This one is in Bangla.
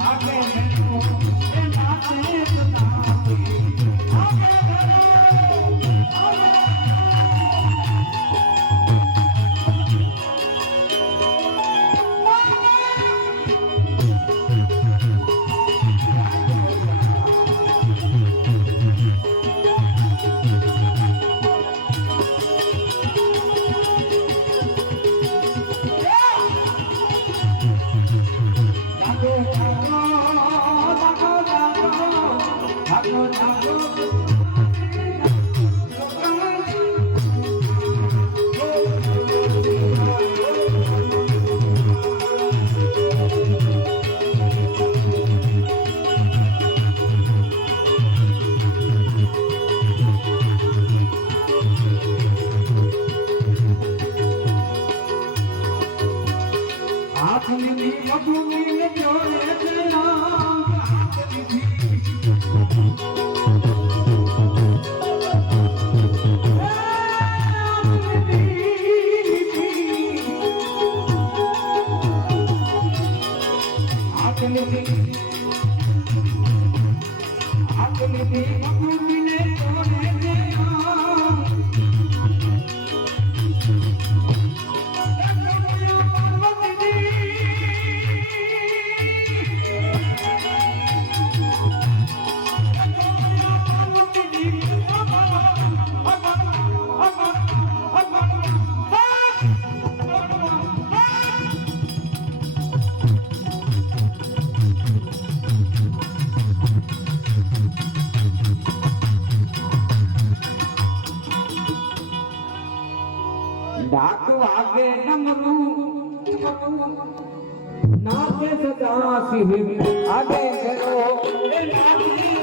Amen. আপনি মধুমিল জড়ে দিলাম আপনি આગલી આગલી ડાક વાગે ડમરું નાચે સદા સિંહ આગે કરો